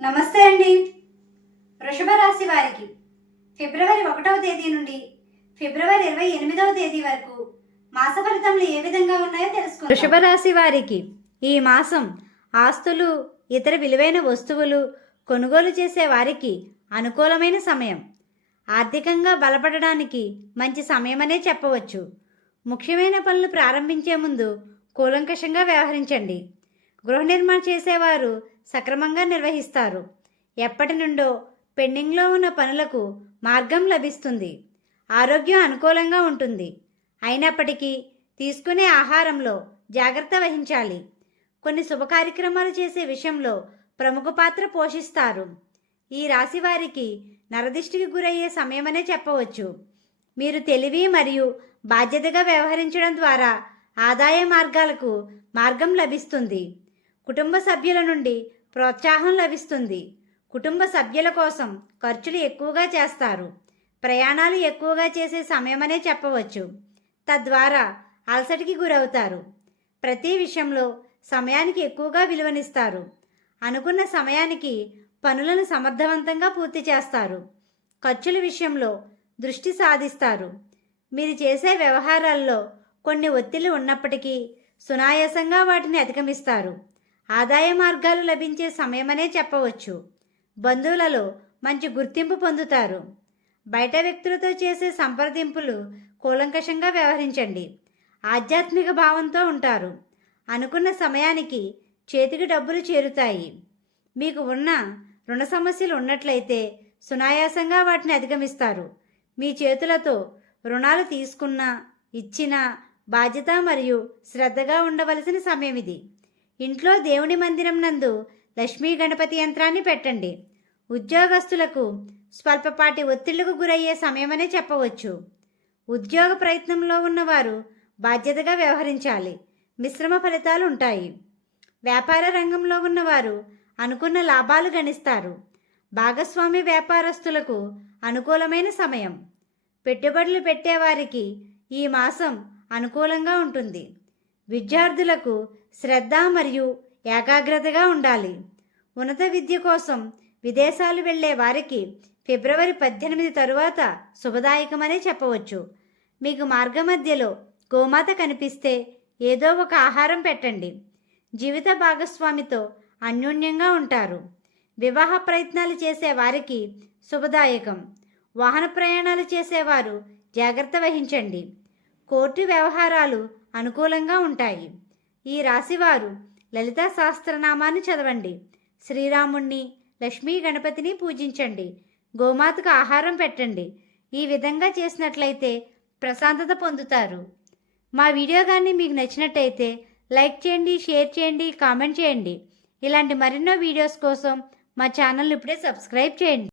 నమస్తే అండి. వృషభ రాశి వారికి ఫిబ్రవరి 1వ తేదీ నుండి ఫిబ్రవరి 28వ తేదీ వరకు మాస ఫలితములు ఏ విధంగా ఉన్నాయో తెలుసుకుందాం. వృషభ రాశి వారికి ఈ మాసం ఆస్తులు, ఇతర విలువైన వస్తువులు కొనుగోలు చేసే వారికి అనుకూలమైన సమయం. ఆర్థికంగా బలపడడానికి మంచి సమయమనే చెప్పవచ్చు. ముఖ్యమైన పనులు ప్రారంభించే ముందు కూలంకషంగా వ్యవహరించండి. గృహ నిర్మాణం చేసేవారు సక్రమంగా నిర్వహిస్తారు. ఎప్పటి నుండో పెండింగ్లో ఉన్న పనులకు మార్గం లభిస్తుంది. ఆరోగ్యం అనుకూలంగా ఉంటుంది. అయినప్పటికీ తీసుకునే ఆహారంలో జాగ్రత్త వహించాలి. కొన్ని శుభ కార్యక్రమాలు చేసే విషయంలో ప్రముఖ పాత్ర పోషిస్తారు. ఈ రాశి వారికి నరదిష్టికి గురయ్యే సమయమనే చెప్పవచ్చు. మీరు తెలివి మరియు బాధ్యతగా వ్యవహరించడం ద్వారా ఆదాయ మార్గాలకు మార్గం లభిస్తుంది. కుటుంబ సభ్యుల నుండి ప్రోత్సాహం లభిస్తుంది. కుటుంబ సభ్యుల కోసం ఖర్చులు ఎక్కువగా చేస్తారు. ప్రయాణాలు ఎక్కువగా చేసే సమయమనే చెప్పవచ్చు. తద్వారా అలసటికి గురవుతారు. ప్రతి విషయంలో సమయానికి ఎక్కువగా విలువనిస్తారు. అనుకున్న సమయానికి పనులను సమర్థవంతంగా పూర్తి చేస్తారు. ఖర్చుల విషయంలో దృష్టి సాధిస్తారు. మీరు చేసే వ్యవహారాల్లో కొన్ని ఒత్తిళ్లు ఉన్నప్పటికీ సునాయాసంగా వాటిని అధిగమిస్తారు. ఆదాయ మార్గాలు లభించే సమయమనే చెప్పవచ్చు. బంధువులలో మంచి గుర్తింపు పొందుతారు. బయట వ్యక్తులతో చేసే సంప్రదింపులు కూలంకషంగా వ్యవహరించండి. ఆధ్యాత్మిక భావంతో ఉంటారు. అనుకున్న సమయానికి చేతికి డబ్బులు చేరుతాయి. మీకు ఉన్న రుణ సమస్యలు ఉన్నట్లయితే సునాయాసంగా వాటిని అధిగమిస్తారు. మీ చేతులతో రుణాలు తీసుకున్నా ఇచ్చినా బాధ్యత మరియు శ్రద్ధగా ఉండవలసిన సమయం ఇది. ఇంట్లో దేవుని మందిరం నందు లక్ష్మీ గణపతి యంత్రాన్ని పెట్టండి. ఉద్యోగస్తులకు స్వల్పపాటి ఒత్తిళ్లకు గురయ్యే సమయమనే చెప్పవచ్చు. ఉద్యోగ ప్రయత్నంలో ఉన్నవారు బాధ్యతగా వ్యవహరించాలి. మిశ్రమ ఫలితాలు ఉంటాయి. వ్యాపార రంగంలో ఉన్నవారు అనుకున్న లాభాలు గణిస్తారు. భాగస్వామి వ్యాపారస్తులకు అనుకూలమైన సమయం. పెట్టుబడులు పెట్టేవారికి ఈ మాసం అనుకూలంగా ఉంటుంది. విద్యార్థులకు శ్రద్ధ మరియు ఏకాగ్రతగా ఉండాలి. ఉన్నత విద్య కోసం విదేశాలు వెళ్ళే వారికి ఫిబ్రవరి 18 తరువాత శుభదాయకమనే చెప్పవచ్చు. మీకు మార్గమధ్యలో గోమాత కనిపిస్తే ఏదో ఒక ఆహారం పెట్టండి. జీవిత భాగస్వామితో అన్యోన్యంగా ఉంటారు. వివాహ ప్రయత్నాలు చేసే వారికి శుభదాయకం. వాహన ప్రయాణాలు చేసేవారు జాగ్రత్త వహించండి. కోర్టు వ్యవహారాలు అనుకూలంగా ఉంటాయి. ఈ రాశివారు లలితా సహస్రనామాన్ని చదవండి. శ్రీరాముణ్ణి, లక్ష్మీ గణపతిని పూజించండి. గోమాతకు ఆహారం పెట్టండి. ఈ విధంగా చేసినట్లయితే ప్రశాంతత పొందుతారు. మా వీడియో కానీ మీకు నచ్చినట్టయితే లైక్ చేయండి, షేర్ చేయండి, కామెంట్ చేయండి. ఇలాంటి మరెన్నో వీడియోస్ కోసం మా ఛానల్ని ఇప్పుడే సబ్స్క్రైబ్ చేయండి.